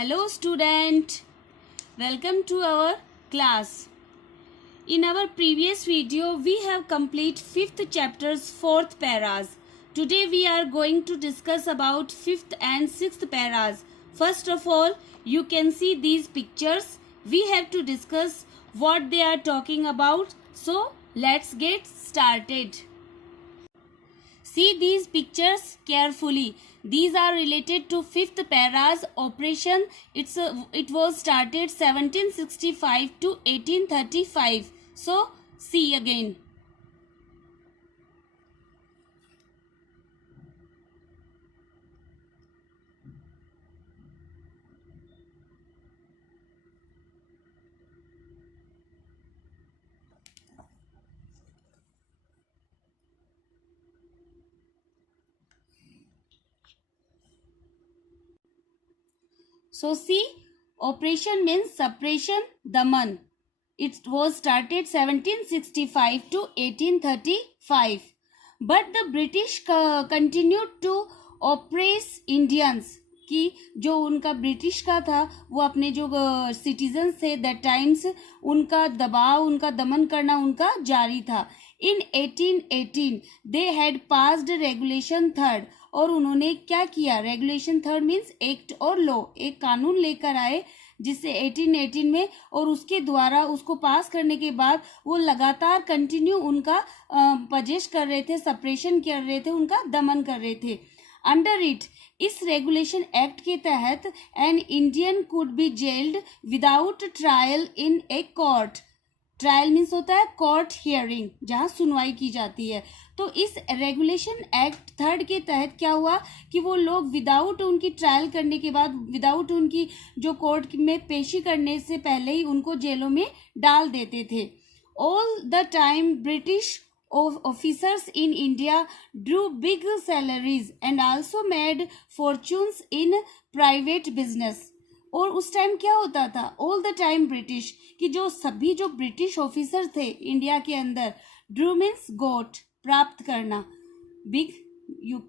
Hello student, welcome to our class. In our previous video we have complete 5th chapter's 4th paras. Today we are going to discuss about 5th and 6th paras. First of all, you can see these pictures. We have to discuss what they are talking about. So let's get started. See these pictures carefully. These are related to 5th para's operation. It was started 1765 to 1835. So see again. So see, operation means suppression, daman. It was started 1765 to 1835. But the British continued to oppress Indians. कि जो उनका British का था वो अपने जो citizens थे that times उनका दबाव उनका दमन करना उनका जारी था. इन 1818 they had passed regulation third. और उन्होंने क्या किया? रेगुलेशन थर्ड मीन्स एक्ट और लॉ, एक कानून लेकर आए जिससे 1818 में, और उसके द्वारा उसको पास करने के बाद वो लगातार कंटिन्यू उनका पजेश कर रहे थे, सप्रेशन कर रहे थे, उनका दमन कर रहे थे. अंडर इट, इस रेगुलेशन एक्ट के तहत an Indian could be gelled without trial in a court. Trial means होता है कोर्ट हियरिंग, जहां सुनवाई की जाती है. तो इस रेगुलेशन एक्ट थर्ड के तहत क्या हुआ कि वो लोग विदाउट उनकी ट्रायल करने के बाद, विदाउट उनकी जो कोर्ट में पेशी करने से पहले ही उनको जेलों में डाल देते थे. All the time British officers in India drew big salaries and also made fortunes in private business. और उस टाइम क्या होता था? ऑल द टाइम ब्रिटिश, कि जो सभी जो ब्रिटिश ऑफिसर थे इंडिया के अंदर, ड्रू मीन्स गोट, प्राप्त करना, बिग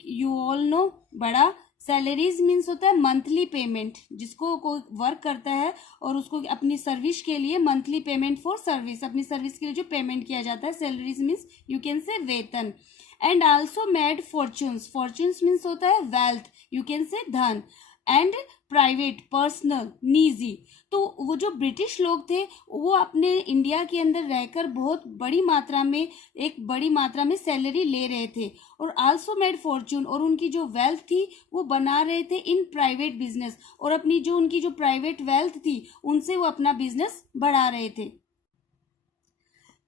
यू ऑल नो, बड़ा. सैलरीज मीन्स होता है मंथली पेमेंट, जिसको कोई वर्क करता है और उसको अपनी सर्विस के लिए मंथली पेमेंट फॉर सर्विस, अपनी सर्विस के लिए जो पेमेंट किया जाता है. Salaries means you can say वेतन. And also made fortunes. Fortunes means होता है वेल्थ, यू कैन से धन. एंड प्राइवेट, पर्सनल, निजी. तो वो जो ब्रिटिश लोग थे वो अपने इंडिया के अंदर रहकर बहुत बड़ी मात्रा में सैलरी ले रहे थे. और आल्सो मेड फॉर्च्यून, और उनकी जो वेल्थ थी वो बना रहे थे इन प्राइवेट बिजनेस, और अपनी जो उनकी जो प्राइवेट वेल्थ थी उनसे वो अपना बिजनेस बढ़ा रहे थे.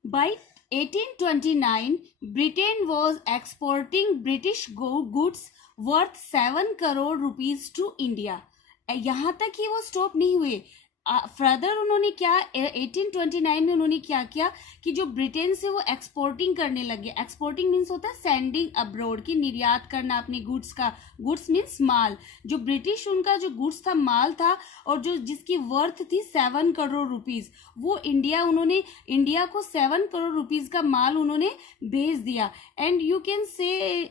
By 1829 Britain was exporting British goods worth 7 crore rupees to India. यहाँ तक ही वो स्टॉप नहीं हुए. फर्दर उन्होंने क्या 1829 में उन्होंने क्या किया कि जो ब्रिटेन से वो एक्सपोर्टिंग करने लगे. एक्सपोर्टिंग मीन्स होता है सेंडिंग अब्रोड, की निर्यात करना अपनी गुड्स का. गुड्स मीन्स माल. जो ब्रिटिश उनका जो गुड्स था, माल था, और जो जिसकी वर्थ थी 7 करोड़ रुपीज, वो इंडिया को 7 करोड़ रुपीज का माल उन्होंने भेज दिया. And you can say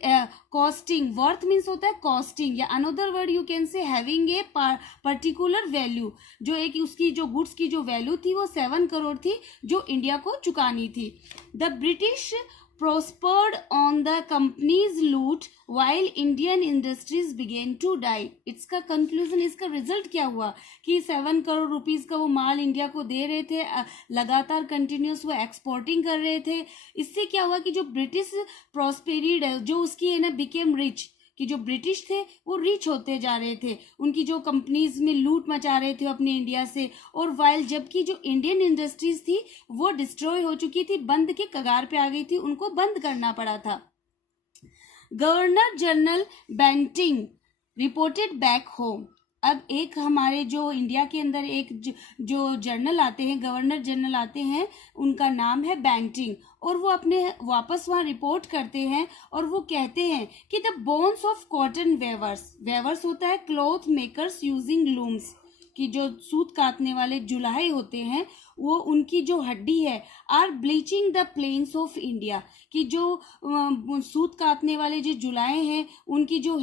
costing, worth means होता है कॉस्टिंग, या another word you can say having a particular value. जो एक उसकी जो गुड्स की जो वैल्यू थी वो 7 करोड़ थी जो इंडिया को चुकानी थी. The British prospered on the company's loot while Indian industries began to die. इसका कंक्लूजन, इसका रिजल्ट क्या हुआ कि 7 करोड़ रुपीस का वो माल इंडिया को दे रहे थे, लगातार कंटिन्यूस वो एक्सपोर्टिंग कर रहे थे. इससे क्या हुआ कि जो ब्रिटिश प्रॉस्पेरिड है, जो उसकी है ना बिकेम रिच, कि जो ब्रिटिश थे वो रिच होते जा रहे थे, उनकी जो कंपनीज में लूट मचा रहे थे अपने इंडिया से. और वाइल जबकि जो इंडियन इंडस्ट्रीज थी वो डिस्ट्रॉय हो चुकी थी, बंद के कगार पे आ गई थी, उनको बंद करना पड़ा था. Governor general Bentinck reported back home. अब एक हमारे जो इंडिया के अंदर एक जो जर्नल आते हैं, गवर्नर जनरल आते हैं, उनका नाम है बेंटिंग, और वो अपने वापस वहाँ रिपोर्ट करते हैं और वो कहते हैं कि the bones of cotton weavers, weavers होता है क्लॉथ मेकर्स यूजिंग लूम्स, कि जो सूत काटने वाले जुलाहे होते हैं वो उनकी जो हड्डी है are bleaching the plains of India, कि जो सूत काटने वाले जो जुलाहे हैं उनकी जो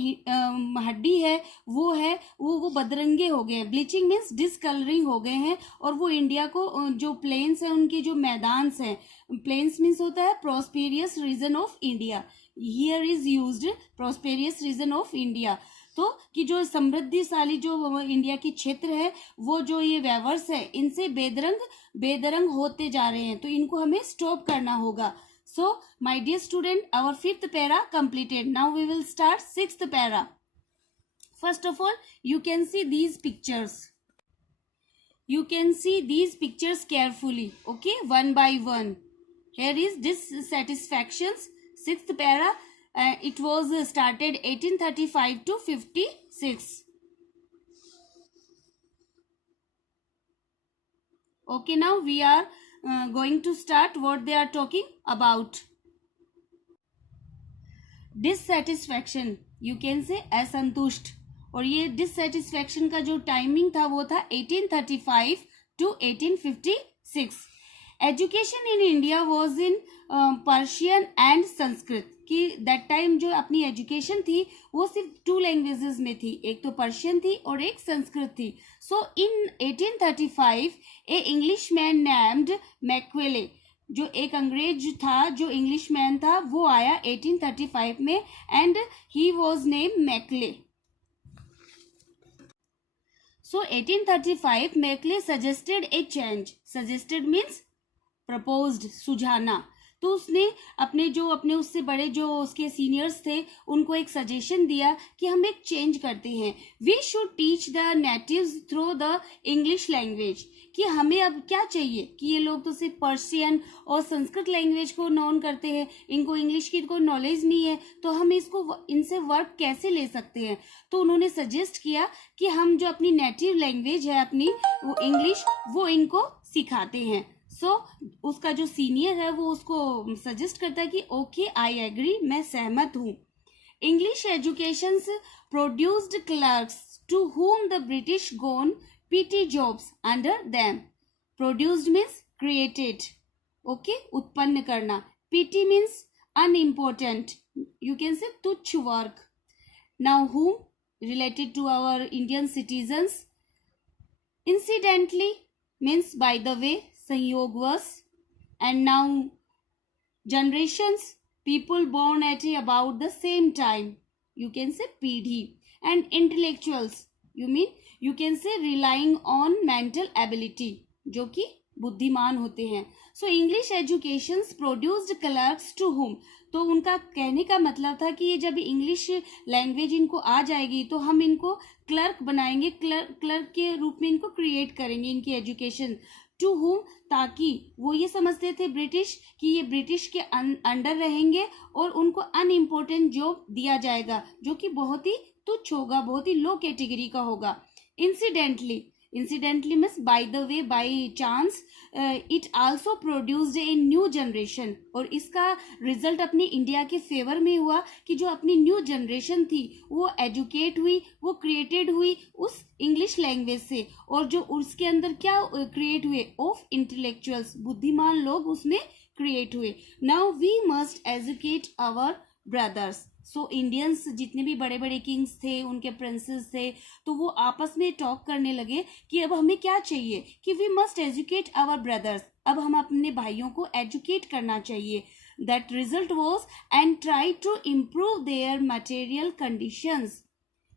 हड्डी है वो बदरंगे हो गए हैं। ब्लीचिंग मीन्स डिसकलरिंग हो गए हैं, और वो इंडिया को जो प्लेन्स है उनके जो मैदान हैं, प्लेन्स मीन्स होता है prosperous region of India, here is used prosperous region of India. तो कि जो समृद्धिशाली जो इंडिया की क्षेत्र है वो जो ये वेवर्स है इनसे बेदरंग होते जा रहे हैं, तो इनको हमें स्टॉप करना होगा। So my dear student, our 5th para completed. Now we will start 6th para. First of all you can see these pictures. You can see these pictures carefully, okay, one by one. Here is dissatisfactions, 6th para. It was started 1835 to 56. Okay, now we are going to start what they are talking about. Dissatisfaction, you can say असंतुष्ट, और ये dissatisfaction का जो timing था वो था 1835 to 1856। Education in India was in Persian and Sanskrit, कि that time जो अपनी एजुकेशन थी वो सिर्फ 2 लैंग्वेजेस में थी, एक तो पर्शियन थी और एक संस्कृत थी। सो इन 1835 ए इंग्लिश मैन नेम्ड मैक्वेले, जो एक अंग्रेज था जो इंग्लिश मैन था वो आया 1835 में, and he was name Macaulay. So 1835 Macaulay suggested a change, suggested means proposed, सुझाना। तो उसने अपने उससे बड़े जो उसके सीनियर्स थे उनको एक सजेशन दिया कि हम एक चेंज करते हैं, we should teach the natives through the English language, कि हमें अब क्या चाहिए कि ये लोग तो सिर्फ पर्शियन और संस्कृत लैंग्वेज को नॉन करते हैं, इनको इंग्लिश की कोई नॉलेज नहीं है, तो हम इनसे वर्क कैसे ले सकते हैं। तो उन्होंने सजेस्ट किया कि हम जो अपनी नेटिव लैंग्वेज है अपनी वो इंग्लिश, वो इनको सिखाते हैं। सो उसका जो सीनियर है वो उसको सजेस्ट करता है कि ओके आई एग्री, मैं सहमत हूँ। English education produced clerks to whom the British gone PT jobs under them. Produced means created. Okay, उत्पन्न करना। PT means unimportant. You can say तुच्छ work. Now whom? Related to our Indian citizens. Incidentally means by the way, संयोगवश। And now generations, people born at about the same time. You can say पीढ़ी। And intellectuals, you can say relying on mental ability, जो कि बुद्धिमान होते हैं। So English education produced clerks to whom, तो उनका कहने का मतलब था कि ये जब इंग्लिश लैंग्वेज इनको आ जाएगी तो हम इनको क्लर्क बनाएंगे, क्लर्क के रूप में इनको क्रिएट करेंगे इनकी एजुकेशन। टू whom, ताकि वो ये समझते थे ब्रिटिश कि ये ब्रिटिश के अंडर रहेंगे और उनको अनइम्पोर्टेंट जॉब दिया जाएगा जो कि बहुत ही तुच्छ होगा, बहुत ही लो कैटेगरी का होगा। Incidentally means by the way, by chance. It also produced a new generation, और इसका रिजल्ट अपने इंडिया के फेवर में हुआ कि जो अपनी न्यू जनरेशन थी वो एजुकेट हुई, वो क्रिएटेड हुई उस इंग्लिश लैंग्वेज से, और जो उसके अंदर क्या क्रिएट हुए, ऑफ इंटेलेक्चुअल्स, बुद्धिमान लोग उसमें क्रिएट हुए। Now we must educate our brothers. So Indians जितने भी बड़े बड़े किंग्स थे, उनके प्रिंसेस थे, तो वो आपस में टॉक करने लगे कि अब हमें क्या चाहिए, कि we must educate our brothers, अब हम अपने भाइयों को एजुकेट करना चाहिए। That result was and try to improve their material conditions.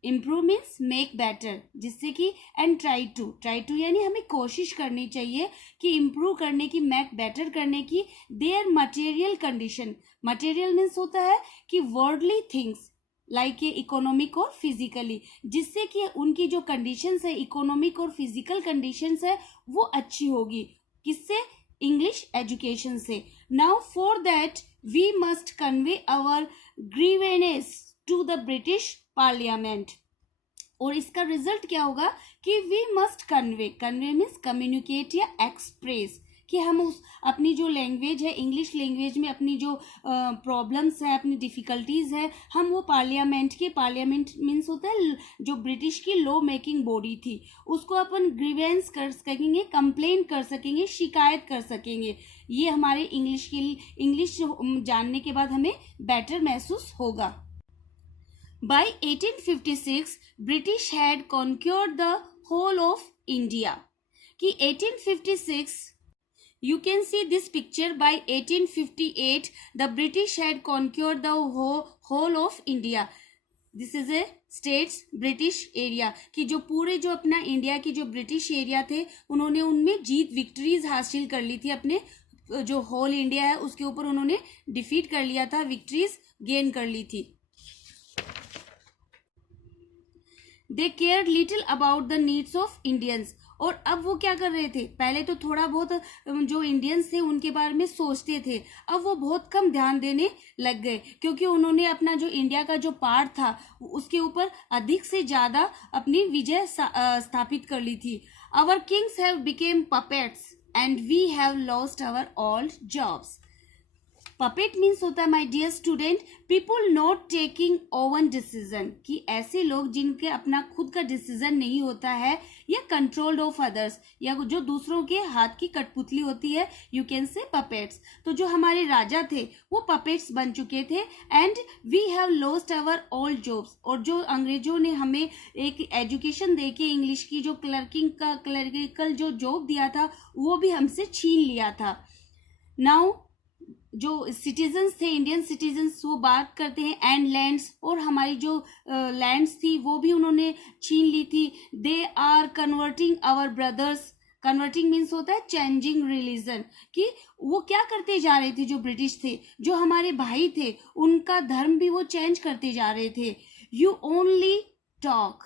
Improve means make better, जिससे कि एंड ट्राई टू यानी हमें कोशिश करनी चाहिए कि इम्प्रूव करने की, मेक बेटर करने की their material condition. Material means होता है कि वर्ल्डली थिंग्स लाइक इकोनॉमिक और फिजिकली, जिससे कि उनकी जो कंडीशंस है, इकोनॉमिक और फिजिकल कंडीशंस है, वो अच्छी होगी। किससे? इंग्लिश एजुकेशन से। Now for that we must convey our grievance to the British parliament, और इसका रिजल्ट क्या होगा कि we must convey means communicate या एक्सप्रेस, कि हम उस अपनी जो लैंग्वेज है इंग्लिश लैंग्वेज में अपनी जो प्रॉब्लम्स है, अपनी डिफ़िकल्टीज़ है, हम वो पार्लियामेंट मीन्स होता है जो ब्रिटिश की लॉ मेकिंग बॉडी थी, उसको अपन ग्रीवेंस कर सकेंगे, कंप्लेन कर सकेंगे, शिकायत कर सकेंगे। ये हमारे इंग्लिश जानने के बाद हमें बेटर महसूस होगा। By 1856, British had conquered the whole of India. कि 1856, you can see this picture. By 1858, the British had conquered the whole of India. This is a states British area कि जो पूरे जो अपना इंडिया की जो ब्रिटिश एरिया थे उन्होंने उनमें विक्ट्रीज हासिल कर ली थी, अपने जो होल इंडिया है उसके ऊपर उन्होंने डिफीट कर लिया था, विक्ट्रीज गेन कर ली थी। They care little about the needs of Indians. और अब वो क्या कर रहे थे, पहले तो थोड़ा बहुत जो इंडियंस थे उनके बारे में सोचते थे, अब वो बहुत कम ध्यान देने लग गए क्योंकि उन्होंने अपना जो इंडिया का जो पार्ट था उसके ऊपर अधिक से ज़्यादा अपनी विजय स्थापित कर ली थी। Our kings have become puppets and we have lost our old jobs. Puppet means होता है my dear student people not taking own decision, कि ऐसे लोग जिनके अपना खुद का डिसीजन नहीं होता है या कंट्रोल्ड ऑफ अदर्स, या जो दूसरों के हाथ की कठपुतली होती है, यू कैन से पपेट्स। तो जो हमारे राजा थे वो पपेट्स बन चुके थे। And we have lost our old jobs, और जो अंग्रेजों ने हमें एक एजुकेशन देके इंग्लिश की जो क्लरिकल जो जॉब दिया था वो भी हमसे छीन लिया था। नाउ जो सिटीजन्स थे इंडियन सिटीजन्स वो बात करते हैं एंड लैंड्स, और हमारी जो लैंड्स थी वो भी उन्होंने छीन ली थी। They are converting our brothers, converting means होता है चेंजिंग रिलीजन, कि वो क्या करते जा रहे थे, जो ब्रिटिश थे जो हमारे भाई थे उनका धर्म भी वो चेंज करते जा रहे थे। यू ओनली टॉक,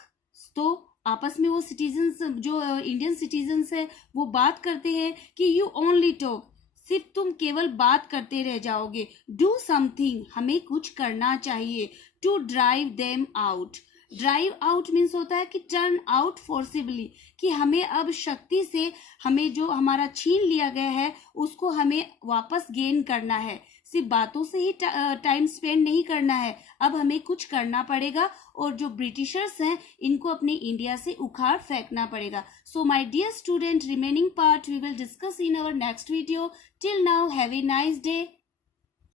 तो आपस में वो सिटीजन्स जो इंडियन सिटीजन्स है वो बात करते हैं कि यू ओनली टॉक, सिर्फ तुम केवल बात करते रह जाओगे। डू समथिंग, हमें कुछ करना चाहिए। To drive them out, drive out means होता है कि टर्न आउट फोर्सिबली, कि हमें अब शक्ति से हमें जो हमारा छीन लिया गया है उसको हमें वापस गेन करना है। सिर्फ बातों से ही टाइम स्पेंड नहीं करना है, अब हमें कुछ करना पड़ेगा और जो ब्रिटिशर्स हैं इनको अपने इंडिया से उखाड़ फेंकना पड़ेगा। So my dear student, remaining part we will discuss in our next video. Till now have a nice day.